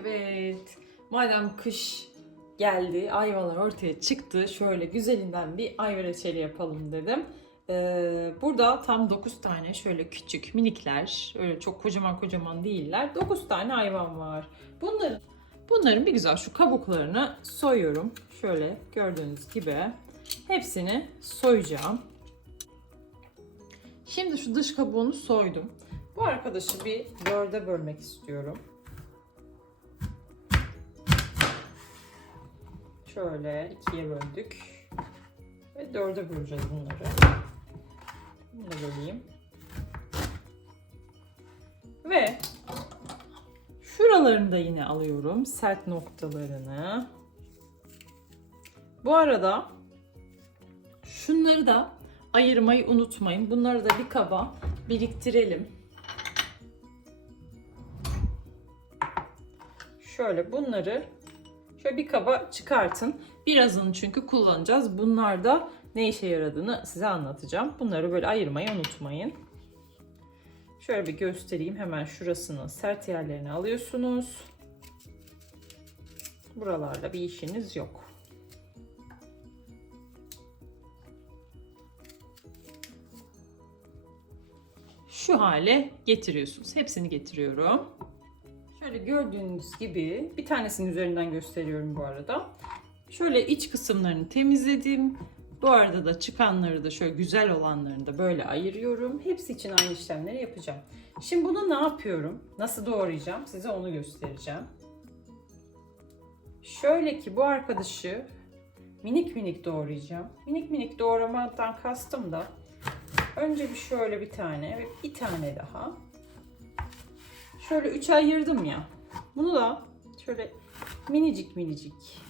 Evet. Madem kış geldi, ayvalar ortaya çıktı. Şöyle güzelinden bir ayva reçeli yapalım dedim. Ee, burada tam 9 tane şöyle küçük minikler, öyle çok kocaman kocaman değiller. 9 tane hayvan var. Bunların bunların bir güzel şu kabuklarını soyuyorum. Şöyle gördüğünüz gibi hepsini soyacağım. Şimdi şu dış kabuğunu soydum. Bu arkadaşı bir dörde bölmek istiyorum. Şöyle ikiye böldük. Ve dörde böleceğiz bunları. Bunu da böleyim. Ve şuralarını da yine alıyorum. Sert noktalarını. Bu arada şunları da ayırmayı unutmayın. Bunları da bir kaba biriktirelim. Şöyle bunları şöyle bir kaba çıkartın. Birazını çünkü kullanacağız. Bunlar da ne işe yaradığını size anlatacağım. Bunları böyle ayırmayı unutmayın. Şöyle bir göstereyim. Hemen şurasını sert yerlerini alıyorsunuz. Buralarda bir işiniz yok. Şu hale getiriyorsunuz. Hepsini getiriyorum. Şöyle gördüğünüz gibi bir tanesinin üzerinden gösteriyorum bu arada. Şöyle iç kısımlarını temizledim. Bu arada da çıkanları da şöyle güzel olanlarını da böyle ayırıyorum. Hepsi için aynı işlemleri yapacağım. Şimdi bunu ne yapıyorum? Nasıl doğrayacağım? Size onu göstereceğim. Şöyle ki bu arkadaşı minik minik doğrayacağım. Minik minik doğramaktan kastım da önce bir şöyle bir tane ve bir tane daha. Şöyle üçe ayırdım ya. Bunu da şöyle minicik minicik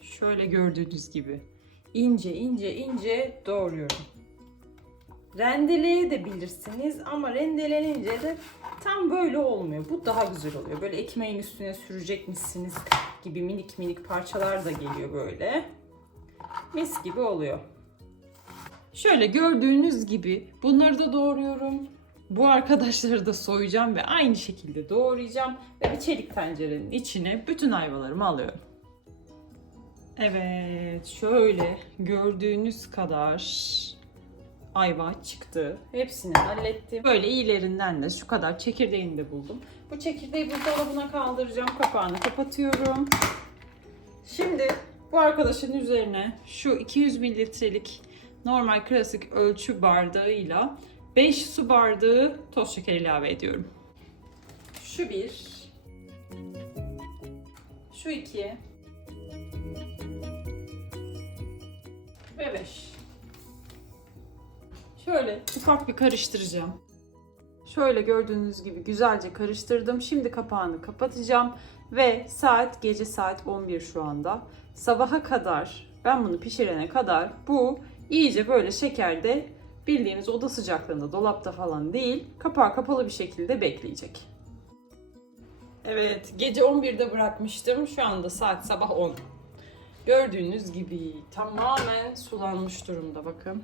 Şöyle gördüğünüz gibi ince ince ince doğruyorum. Rendeleye de bilirsiniz ama rendelenince de tam böyle olmuyor. Bu daha güzel oluyor. Böyle ekmeğin üstüne sürecekmişsiniz gibi minik minik parçalar da geliyor böyle. Mis gibi oluyor. Şöyle gördüğünüz gibi bunları da doğruyorum. Bu arkadaşları da soyacağım ve aynı şekilde doğrayacağım. Ve bir çelik tencerenin içine bütün ayvalarımı alıyorum. Evet, şöyle gördüğünüz kadar ayva çıktı. Hepsini hallettim. Böyle iyilerinden de şu kadar çekirdeğini de buldum. Bu çekirdeği buzdolabına kaldıracağım. Kapağını kapatıyorum. Şimdi bu arkadaşın üzerine şu 200 mililitrelik normal klasik ölçü bardağıyla 5 su bardağı toz şeker ilave ediyorum. Şu bir. Şu iki. Ve 5. Şöyle ufak bir karıştıracağım. Şöyle gördüğünüz gibi güzelce karıştırdım. Şimdi kapağını kapatacağım ve saat gece saat 11 şu anda. Sabaha kadar ben bunu pişirene kadar bu iyice böyle şekerde bildiğiniz oda sıcaklığında dolapta falan değil kapağı kapalı bir şekilde bekleyecek. Evet gece 11'de bırakmıştım. Şu anda saat sabah 10. Gördüğünüz gibi tamamen sulanmış durumda bakın.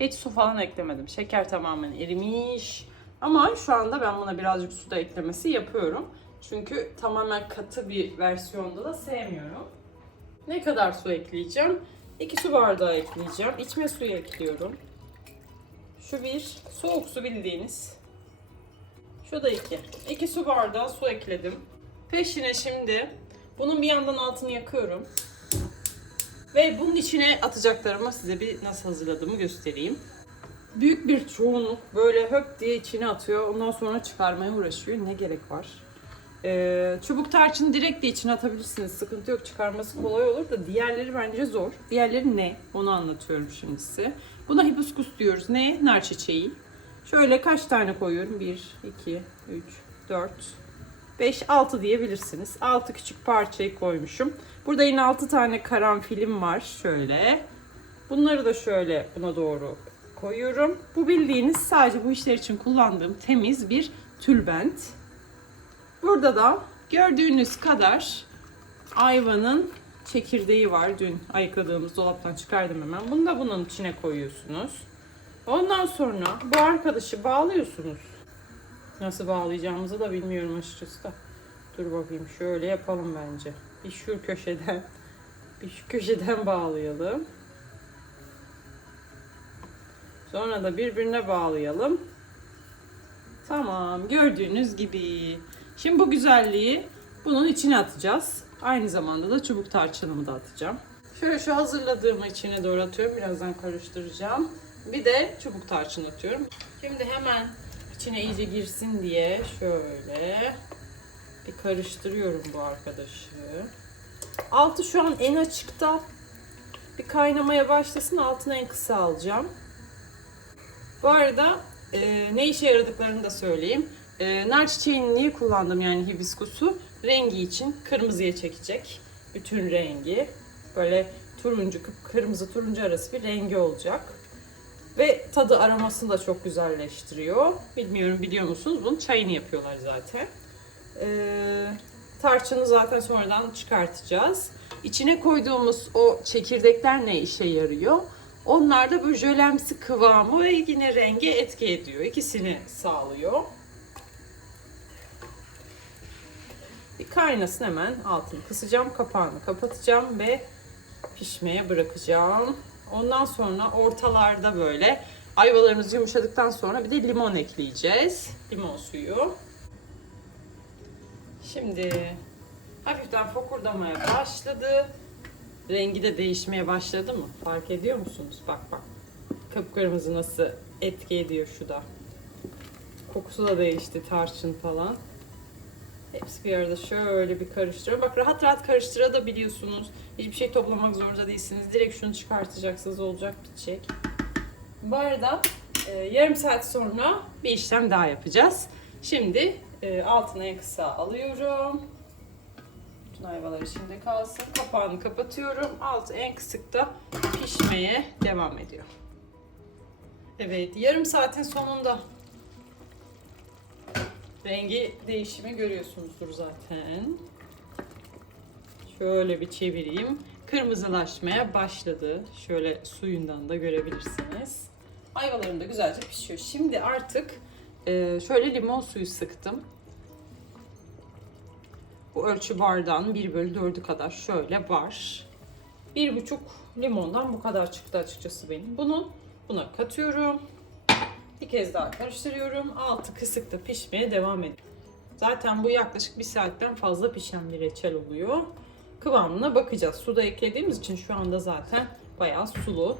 Hiç su falan eklemedim. Şeker tamamen erimiş. Ama şu anda ben buna birazcık su da eklemesi yapıyorum. Çünkü tamamen katı bir versiyonda da sevmiyorum. Ne kadar su ekleyeceğim? 2 su bardağı ekleyeceğim. İçme suyu ekliyorum. Şu bir, soğuk su bildiğiniz. Şu da iki. 2 su bardağı su ekledim. Peşine şimdi bunun bir yandan altını yakıyorum. Ve bunun içine atacaklarımı size bir nasıl hazırladığımı göstereyim. Büyük bir çoğunluk böyle höp diye içine atıyor. Ondan sonra çıkarmaya uğraşıyor. Ne gerek var? Ee, çubuk tarçını direkt de içine atabilirsiniz. Sıkıntı yok. Çıkarması kolay olur da diğerleri bence zor. Diğerleri ne? Onu anlatıyorum şimdi size. Buna hibiskus diyoruz. Ne? Nar çiçeği. Şöyle kaç tane koyuyorum? 1, 2, 3, 4, 5, 6 diyebilirsiniz. 6 küçük parçayı koymuşum. Burada yine 6 tane karanfilim var. Şöyle. Bunları da şöyle buna doğru koyuyorum. Bu bildiğiniz sadece bu işler için kullandığım temiz bir tülbent. Burada da gördüğünüz kadar ayvanın çekirdeği var. Dün ayıkladığımız dolaptan çıkardım hemen. Bunu da bunun içine koyuyorsunuz. Ondan sonra bu arkadaşı bağlıyorsunuz. Nasıl bağlayacağımızı da bilmiyorum açıkçası da. Dur bakayım şöyle yapalım bence. Bir şu köşeden bir şu köşeden bağlayalım. Sonra da birbirine bağlayalım. Tamam gördüğünüz gibi. Şimdi bu güzelliği bunun içine atacağız. Aynı zamanda da çubuk tarçınımı da atacağım. Şöyle şu hazırladığımı içine doğru atıyorum. Birazdan karıştıracağım. Bir de çubuk tarçın atıyorum. Şimdi hemen içine iyice girsin diye şöyle bir karıştırıyorum bu arkadaşı. Altı şu an en açıkta. Bir kaynamaya başlasın altını en kısa alacağım. Bu arada e, ne işe yaradıklarını da söyleyeyim. E, nar çiçeğini niye kullandım yani hibiskusu? Rengi için kırmızıya çekecek. Bütün rengi. Böyle turuncu, kırmızı turuncu arası bir rengi olacak. Ve tadı aromasını da çok güzelleştiriyor. Bilmiyorum biliyor musunuz? Bunun çayını yapıyorlar zaten. Ee, tarçını zaten sonradan çıkartacağız. İçine koyduğumuz o çekirdekler ne işe yarıyor? Onlar da bu jölemsi kıvamı ve yine rengi etki ediyor. İkisini sağlıyor. Kaynasın hemen altını kısacağım, kapağını kapatacağım ve pişmeye bırakacağım. Ondan sonra ortalarda böyle ayvalarımız yumuşadıktan sonra bir de limon ekleyeceğiz. Limon suyu. Şimdi hafiften fokurdamaya başladı. Rengi de değişmeye başladı mı? Fark ediyor musunuz? Bak bak. Kıpkırmızı nasıl etki ediyor şu da. Kokusu da değişti tarçın falan. Hepsi bir arada şöyle bir karıştırıyorum. Bak rahat rahat karıştırabiliyorsunuz. Hiçbir şey toplamak zorunda değilsiniz. Direkt şunu çıkartacaksınız olacak bitecek. Bu arada e, yarım saat sonra bir işlem daha yapacağız. Şimdi e, altına en kısa alıyorum. Bütün ayvalar içinde kalsın. Kapağını kapatıyorum. Altı en kısıkta pişmeye devam ediyor. Evet yarım saatin sonunda rengi değişimi görüyorsunuzdur zaten. Şöyle bir çevireyim. Kırmızılaşmaya başladı. Şöyle suyundan da görebilirsiniz. Ayvalarım da güzelce pişiyor. Şimdi artık e, şöyle limon suyu sıktım. Bu ölçü bardağın 1 bölü 4'ü kadar şöyle var. Bir buçuk limondan bu kadar çıktı açıkçası benim. Bunu buna katıyorum. Kez daha karıştırıyorum. Altı kısıkta pişmeye devam ediyor. Zaten bu yaklaşık bir saatten fazla pişen bir reçel oluyor. Kıvamına bakacağız. Su da eklediğimiz için şu anda zaten bayağı sulu.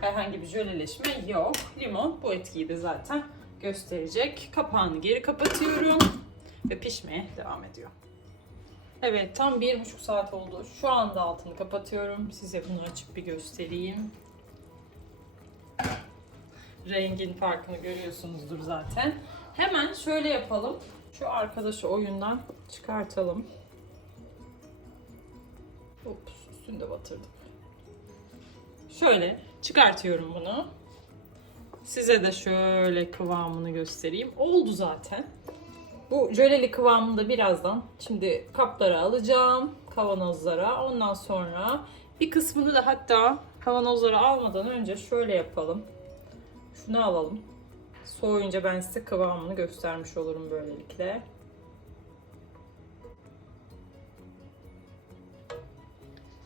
Herhangi bir jöleleşme yok. Limon bu etkiyi de zaten gösterecek. Kapağını geri kapatıyorum ve pişmeye devam ediyor. Evet tam bir buçuk saat oldu. Şu anda altını kapatıyorum. Size bunu açıp bir göstereyim. Rengin farkını görüyorsunuzdur zaten. Hemen şöyle yapalım. Şu arkadaşı oyundan çıkartalım. Ups, üstünde batırdım. Şöyle çıkartıyorum bunu. Size de şöyle kıvamını göstereyim. Oldu zaten. Bu jöleli kıvamında birazdan şimdi kaplara alacağım. Kavanozlara. Ondan sonra bir kısmını da hatta kavanozlara almadan önce şöyle yapalım. Şunu alalım. Soğuyunca ben size kıvamını göstermiş olurum böylelikle.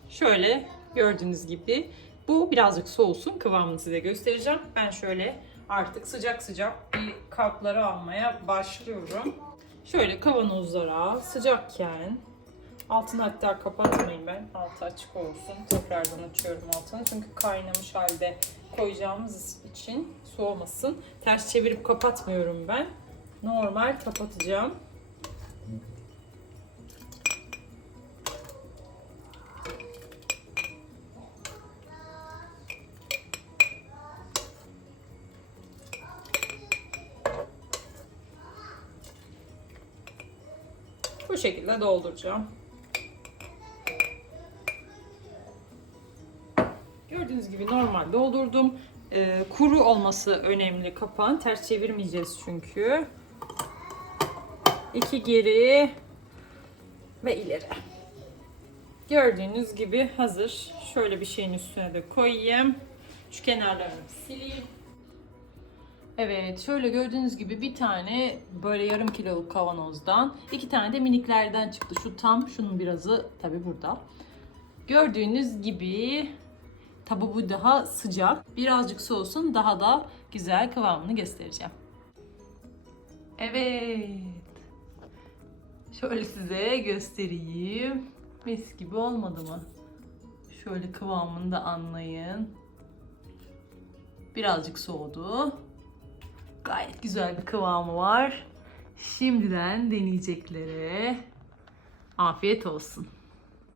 Şöyle gördüğünüz gibi bu birazcık soğusun. Kıvamını size göstereceğim. Ben şöyle artık sıcak sıcak bir kaplara almaya başlıyorum. Şöyle kavanozlara sıcakken altını hatta kapatmayın ben. Altı açık olsun. Tekrardan açıyorum altını. Çünkü kaynamış halde koyacağımız için soğumasın. Ters çevirip kapatmıyorum ben. Normal kapatacağım. Bu şekilde dolduracağım. Gördüğünüz gibi normal doldurdum. Ee, kuru olması önemli kapağın. Ters çevirmeyeceğiz çünkü. İki geri ve ileri. Gördüğünüz gibi hazır. Şöyle bir şeyin üstüne de koyayım. Şu kenarlarını sileyim. Evet şöyle gördüğünüz gibi bir tane böyle yarım kiloluk kavanozdan iki tane de miniklerden çıktı. Şu tam şunun birazı tabi burada. Gördüğünüz gibi tabi bu daha sıcak. Birazcık soğusun daha da güzel kıvamını göstereceğim. Evet. Şöyle size göstereyim. Mis gibi olmadı mı? Şöyle kıvamını da anlayın. Birazcık soğudu. Gayet güzel bir kıvamı var. Şimdiden deneyeceklere afiyet olsun.